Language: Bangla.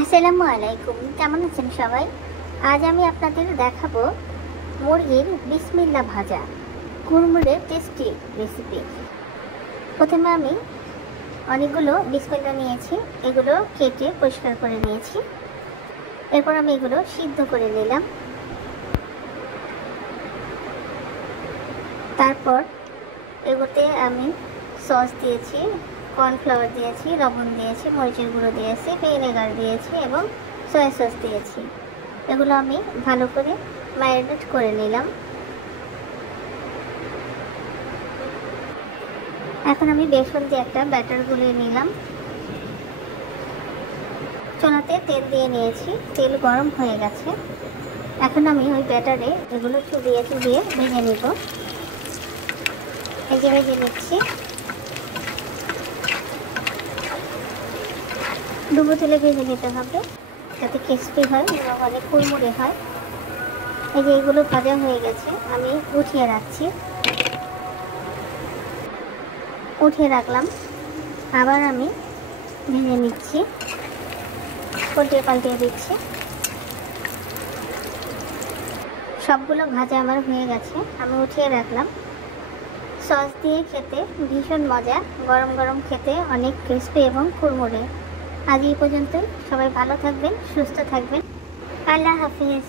আসসালামু আলাইকুম, কেমন আছেন সবাই? আজ আমি আপনাদের দেখাবো মুরগির বিসমিল্লাহ ভাজা, কুড়মুড়ে টেস্টি রেসিপি। প্রথমে আমি অনেকগুলো বিসমিল্লাহ নিয়েছি, এগুলো কেটে পরিষ্কার করে নিয়েছি। এরপর আমি এগুলো সিদ্ধ করে নিলাম। তারপর এগুলোতে আমি সস দিয়েছি, কর্নফ্লাওয়ার দিয়েছি, লবণ দিয়েছি, মরিচের গুঁড়ো দিয়েছি, ভিনেগার দিয়েছি এবং সয়া সস দিয়েছি। এগুলো আমি ভালো করে ম্যারিনেট করে নিলাম। এখন আমি বেসন দিয়ে একটা ব্যাটার গুলিয়ে নিলাম। চুলাতে তেল দিয়ে নিয়েছি, তেল গরম হয়ে গেছে। এখন আমি ওই ব্যাটারে এগুলো চুবিয়ে চুবিয়ে ভেজে নিব। ভেজে ভেজে নিচ্ছি। ডুবো তেলে ভেজে নিতে হবে যাতে ক্রিস্পি হয় এবং অনেক কুড়মুড়ে হয়। এই যে এগুলো ভাজা হয়ে গেছে, আমি উঠিয়ে রাখছি। উঠিয়ে রাখলাম, আবার আমি ভেজে নিচ্ছি, পাল্টিয়ে পাল্টিয়ে দিচ্ছি। সবগুলো ভাজা আমার হয়ে গেছে, আমি উঠিয়ে রাখলাম। সস দিয়ে খেতে ভীষণ মজা, গরম গরম খেতে অনেক ক্রিস্পি এবং কুড়মুড়ে। আজ এই পর্যন্তই। সবাই ভালো থাকবেন, সুস্থ থাকবেন। আল্লাহ হাফিজ।